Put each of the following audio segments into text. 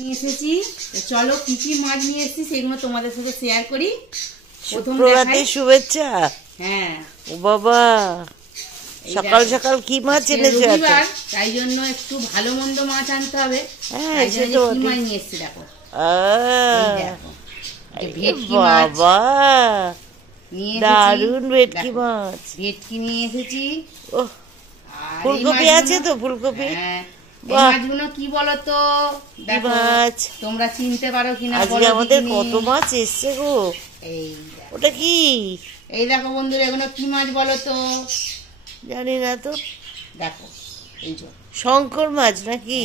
নিয়ে এসেছি। চলো কি কি মাছ নিয়ে এসেছি সেগুলো তোমাদের সাথে শেয়ার করি। প্রথম প্রভাতের শুভেচ্ছা। হ্যাঁ ও বাবা, সকাল সকাল কি মাছ এনেছো? রবিবার, তাই জন্য একটু ভালো মন্দ মাছ আনতে হবে। হ্যাঁ, কি মাছ নিয়ে এসেছি দেখো। বাবা দারুন ভেটকি মাছ। ভেটকি নিয়ে এসেছি। ফুলকপি আছে তো? ফুলকপি মাছগুলো কি বলতো মাছ তোমরা চিনতে পারো কিনা? আজকে আমাদের কত মাছ এসছে গো। ওটা কি? এই দেখো বন্ধুরা, এগুলো কি মাছ বলো তো? জানি না তো। দেখো এই যে শঙ্কর মাছ নাকি?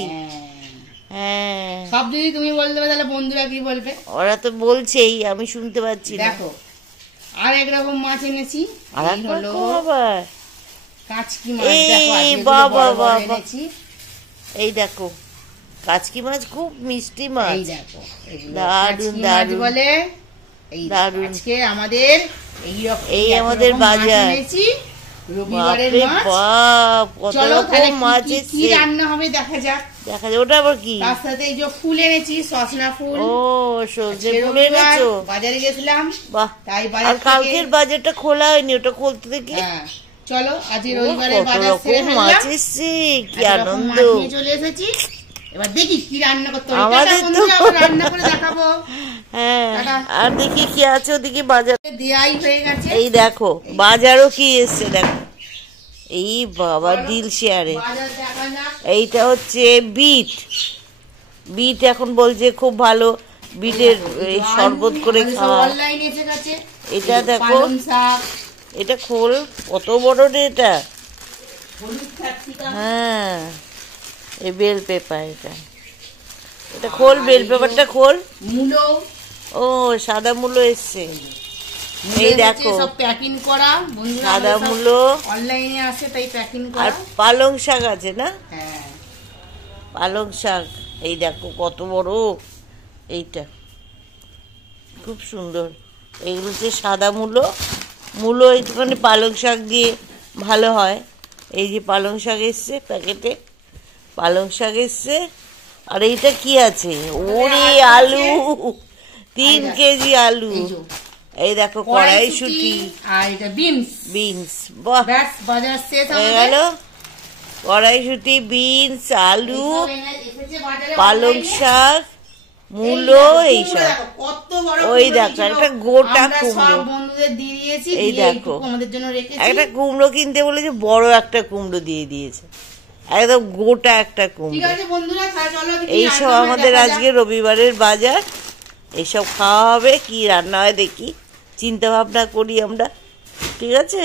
হ্যাঁ, সব যদি তুমি বলতে পারো তাহলে বন্ধুরা কি বলবে? ওরা তো বলছেই, আমি শুনতে পাচ্ছি। দেখো আর একরকম মাছ এনেছি। কাচকি মাছ। এই বাবা বাবা, এই দেখো কাচকি মাছ, খুব মিষ্টি মাছ। এই দেখো দারুন দারুন বলে। এই দারুন। আজকে আমাদের এই আমাদের বাজার রবিবারের মাছ। কত রকম মাছ এসেছে। কি রান্না হবে দেখা যাক। ওটা আবার কি? তার সাথে এই যে ফুল এনেছি, সজনা ফুল। ও, সজনে ফুল এনেছো? বাজারে গেছিলাম। বাহ, তাই আর কালকের বাজারটা খোলা হয়নি, ওটা খুলতে দেখি। চলো আজ রবিবারের বাজার কত রকম মাছ এসেছে, কি আনন্দ। চলে এসেছি, এবার দেখি কি রান্না করতে হবে। আমাদের তো রান্না করে দেখাবো। হ্যাঁ, আর দেখি কি আছে ওদিকে বাজার দেয়াই হয়ে গেছে। এই দেখো বাজারও কি এসছে দেখো। এই বাবা, ডিল শেয়ারে এইটা হচ্ছে বিট। বিট এখন বলছে খুব ভালো, বিটের শরবত করে খাওয়া। এটা দেখো, এটা খোল, কত বড় রে এটা। হ্যাঁ, এই বেল পেপার, এটা খোল, বেল পেপারটা খোল। মূলো, ও সাদা মূলো এসছে। এই দেখো সব প্যাকিং করা, সাদা মূলো অনলাইনে আছে তাই প্যাকিং করা। আর পালং শাক আছে না? হ্যাঁ, পালং শাক। এই দেখো কত বড়, এইটা খুব সুন্দর। এইগুলো হচ্ছে সাদা মূলো। মূলো একটুখানি পালং শাক দিয়ে ভালো হয়। এই যে পালং শাক এসছে প্যাকেটে, পালং শাক এসছে। আর এইটা কি আছে? ওরে আলু, 3 কেজি আলু। এই দেখো কড়াইশুঁটি আর এটা বিনস। বিনস, বাহ, বাজার শেষ হয়ে গেল। কড়াইশুঁটি, বিনস, আলু, পালং শাক, মূলো, এইসব। ওই দেখো একটা গোটা কুমড়ো। এই দেখো একটা কুমড়ো কিনতে বলেছে, বড় একটা কুমড়ো দিয়ে দিয়েছে, একদম গোটা একটা কুমড়ো। এইসব আমাদের আজকে রবিবারের বাজার। এইসব খাওয়া হবে, কি রান্না হয় দেখি, চিন্তা ভাবনা করি আমরা। ঠিক আছে,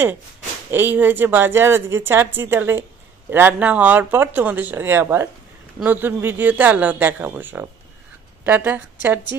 এই হয়েছে বাজার আজকে। ছাড়ছি তাহলে, রান্না হওয়ার পর তোমাদের সঙ্গে আবার নতুন ভিডিওতে আল্লাহ দেখাবো সব। টাটা, ছাড়ছি।